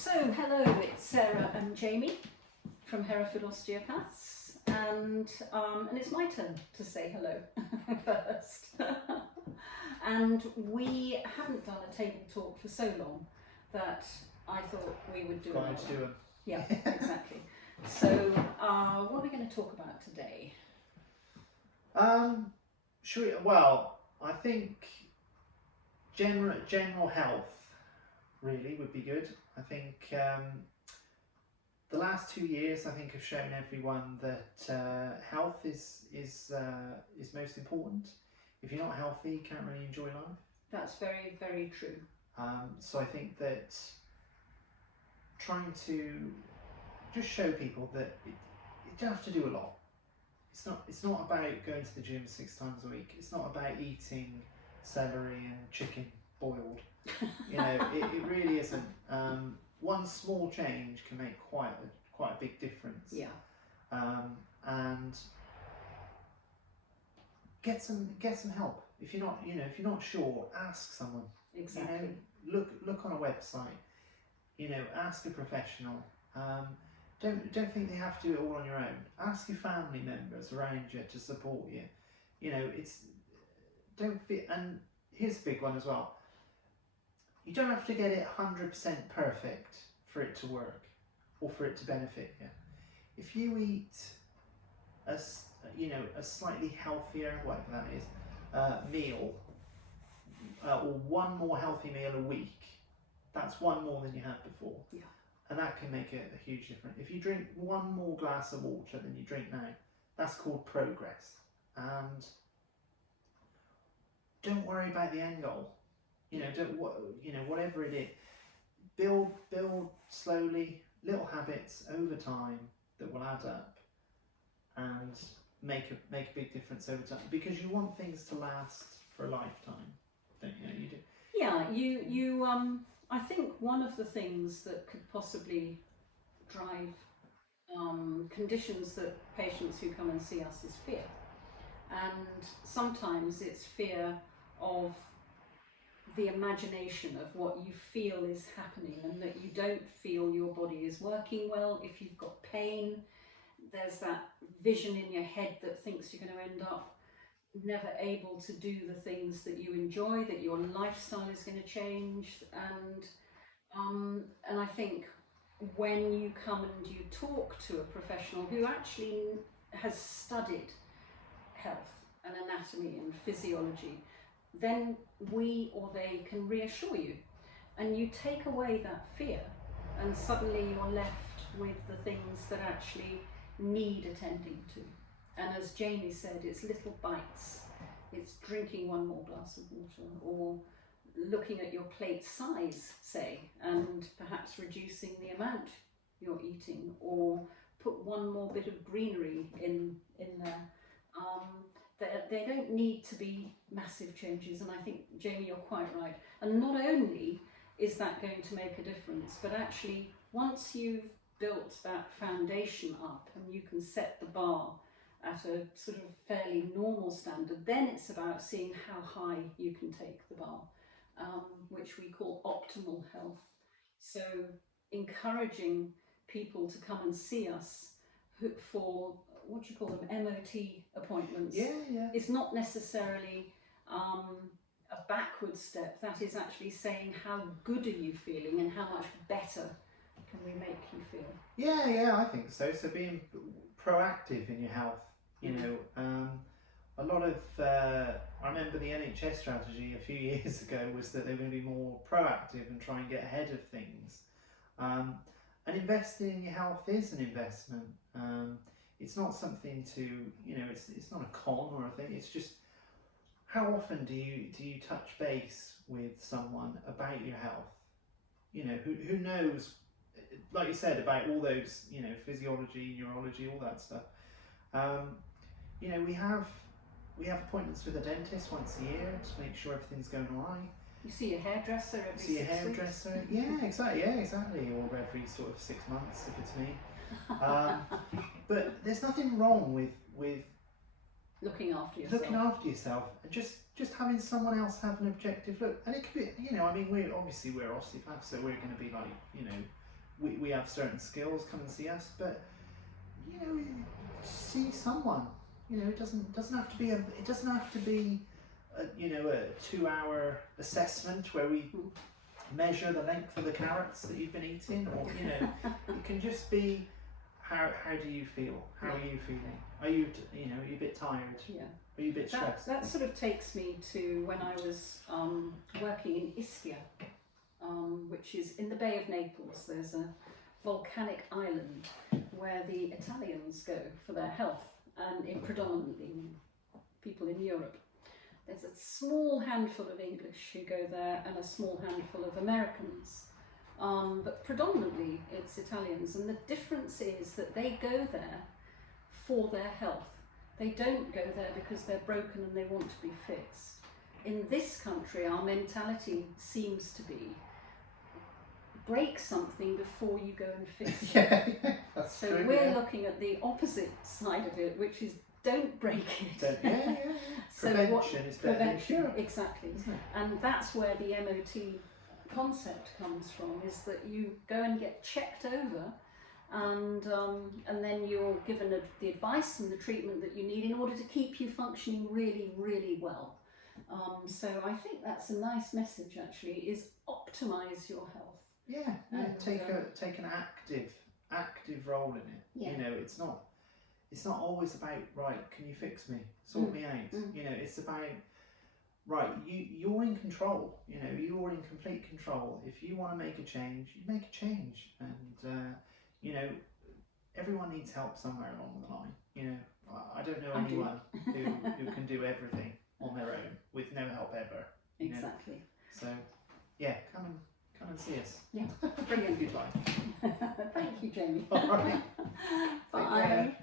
So, hello, it's Sarah and Jamie from Hereford Osteopaths, and it's my turn to say hello first. And we haven't done a table talk for so long that I thought we would do Going another to do one. it. Yeah, exactly. So, what are we going to talk about today? Should we, well, I think general health really would be good. I think the last 2 years I think have shown everyone that health is most important. If you're not healthy, you can't really enjoy life. That's very, very true. So I think that trying to just show people that you don't have to do a lot. It's not about going to the gym 6 times a week. It's not about eating celery and chicken boiled. You know, it really isn't. One small change can make quite a big difference. Yeah. And get some help. If you're not sure, ask someone. Exactly. You know, look on a website. You know, ask a professional. Don't think they have to do it all on your own. Ask your family members around you to support you. You know, and here's a big one as well. You don't have to get it 100% perfect for it to work or for it to benefit you. If you eat a slightly healthier, whatever that is, meal, or one more healthy meal a week, that's one more than you had before. Yeah. And that can make a huge difference. If you drink one more glass of water than you drink now, that's called progress. And don't worry about the end goal. Whatever it is, build slowly, little habits over time that will add up and make a big difference over time. Because you want things to last for a lifetime, don't you? You do. Yeah, you I think one of the things that could possibly drive conditions that patients who come and see us is fear. And sometimes it's fear of the imagination of what you feel is happening and that you don't feel your body is working well. If you've got pain, there's that vision in your head that thinks you're going to end up never able to do the things that you enjoy, that your lifestyle is going to change, and I think when you come and you talk to a professional who actually has studied health and anatomy and physiology, then we or they can reassure you, and you take away that fear, and suddenly you're left with the things that actually need attending to. And as Jamie said, it's little bites. It's drinking one more glass of water, or looking at your plate size, say, and perhaps reducing the amount you're eating, or put one more bit of greenery in there. They don't need to be massive changes, and I think, Jamie, you're quite right. And not only is that going to make a difference, but actually once you've built that foundation up and you can set the bar at a sort of fairly normal standard, then it's about seeing how high you can take the bar, which we call optimal health. So encouraging people to come and see us for, what do you call them, MOT appointments. Yeah. It's not necessarily a backward step. That is actually saying how good are you feeling and how much better can we make you feel. Yeah, I think so. So being proactive in your health, you know, a lot of, I remember the NHS strategy a few years ago was that they were going to be more proactive and try and get ahead of things. And investing in your health is an investment. It's not something to, you know, it's not a con or a thing. It's just, how often do you touch base with someone about your health? You know, who knows, like you said, about all those, you know, physiology, neurology, all that stuff. You know, we have appointments with a dentist once a year to make sure everything's going all right. You see a hairdresser every 6 weeks. See a hairdresser, yeah, exactly, or every sort of 6 months if it's me. But there's nothing wrong with looking after yourself. And just having someone else have an objective look. And it could be, you know, I mean, we're osteopaths, so we're going to be like, you know, we have certain skills, come and see us, but you know, see someone. You know, it doesn't have to be a 2-hour assessment where we measure the length of the carrots that you've been eating, or you know, it can just be how do you feel? How are you feeling? Are you are you a bit tired? Yeah. Are you a bit stressed? That sort of takes me to when I was working in Ischia, which is in the Bay of Naples. There's a volcanic island where the Italians go for their health, and predominantly people in Europe. There's a small handful of English who go there and a small handful of Americans, but predominantly it's Italians, and the difference is that they go there for their health. They don't go there because they're broken and they want to be fixed. In this country, our mentality seems to be break something before you go and fix it. Yeah, that's So true, we're yeah. looking at the opposite side of it, which is don't break it. Yeah. So Prevention is better than prevention, cure, exactly. isn't it? And that's where the MOT concept comes from, is that you go and get checked over, and then you're given the advice and the treatment that you need in order to keep you functioning really, really well. So I think that's a nice message, actually, is optimise your health. Yeah, And, take an active role in it. Yeah. You know, it's not always about, right, can you fix me, sort me out. You know, it's about, right, you're in control. You know, you're in complete control. If you want to make a change, you make a change, and you know, everyone needs help somewhere along the line. You know, I don't know anyone who can do everything on their own with no help ever. You know? Exactly. So, yeah, come and see us. Yeah, brilliant. If you'd like. Thank you, Jamie. All right. Take Bye. care.